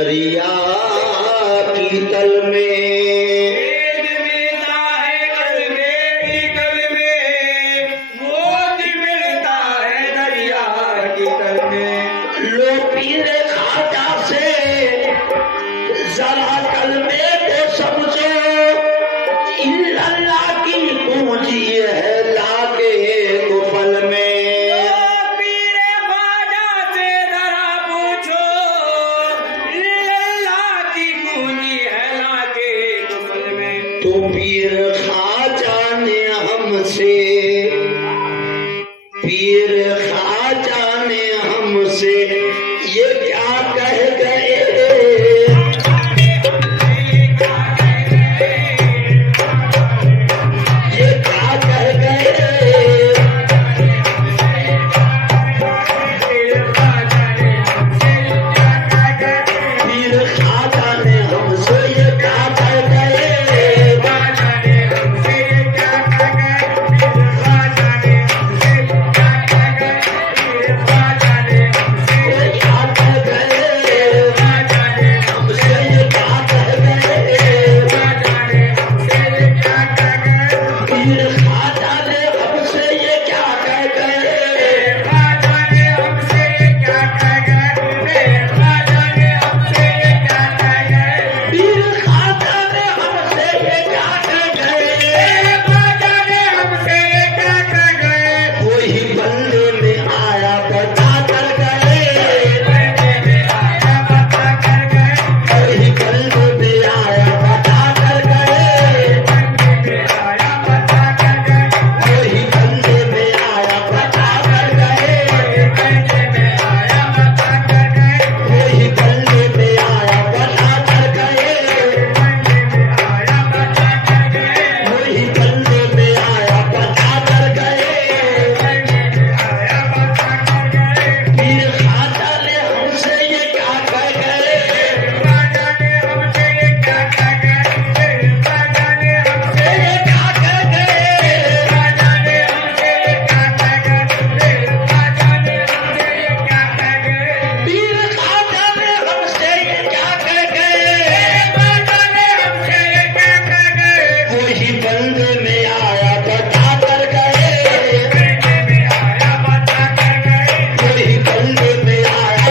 दरिया की तल में मिलता है कलमे की कल में, मौज मिलता है दरिया की तल में। लो पीरे खाजा से जरा कलमे पे समझो, इल्लल्लाह की पूंजी है लागे को पल में। पीरे ख्वाजा से जरा पूछो, अल्लाह की पूंजी है लागे कुफल में। तो पीर खाजा ने हमसे, पीर खाजा ने हमसे ये क्या कह गए, ये क्या कह गए। पीर खाजा ने हमसे ये क्या कह गए, ये क्या कह गए, हमसे ये क्या कह गए। पीर खाजा ने हमसे ये क्या कह गए, पीर खाजा ने हमसे ये क्या कह गए। वही बल्ले में आया बता कर गए, वही बल्ले में आया बता कर गए, वही बल्ले में आया बता कर गए, वही बल्ले में आया बता कर गए, वही बल्ले में आया बता कर गए। पीर खाजा ने हमसे ये क्या कह गए, ये क्या कह गए। पीर खाजा ने हमसे ये क्या कह गए, वही बंदे में आया बता कर गए, वही बंदे में आया,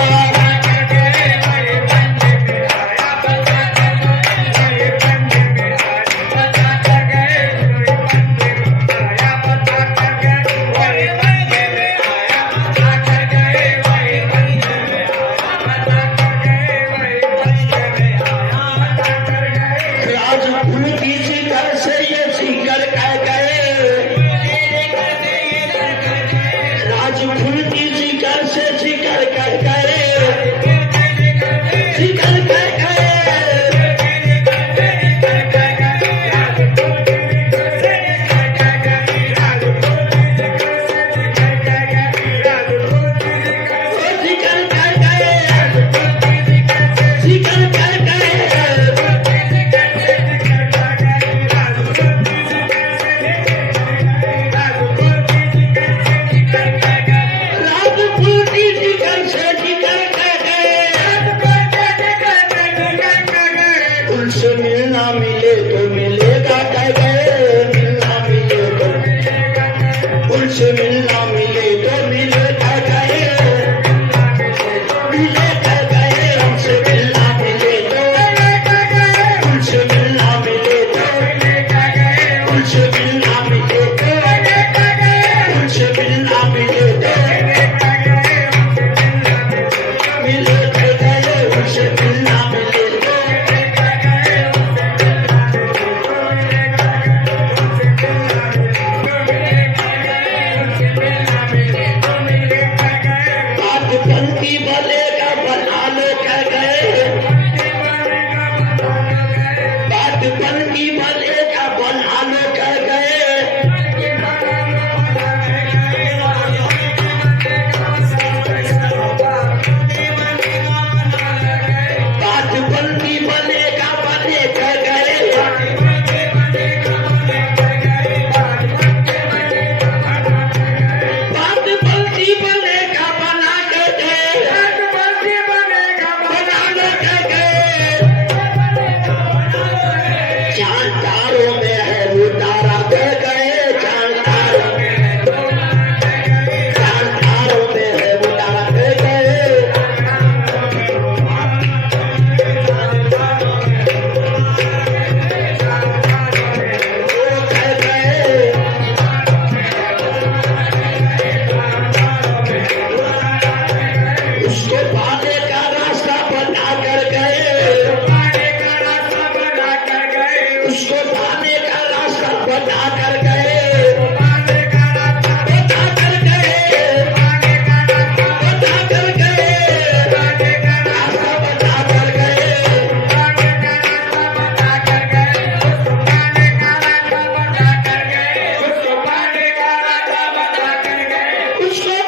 राज फूल की शिकर से ये शिकर कह गए, राज फूल की शिकर से शिकर कह गए, शिकर कह गए। शिकर कह गए, शिकर कह गए। राज उसको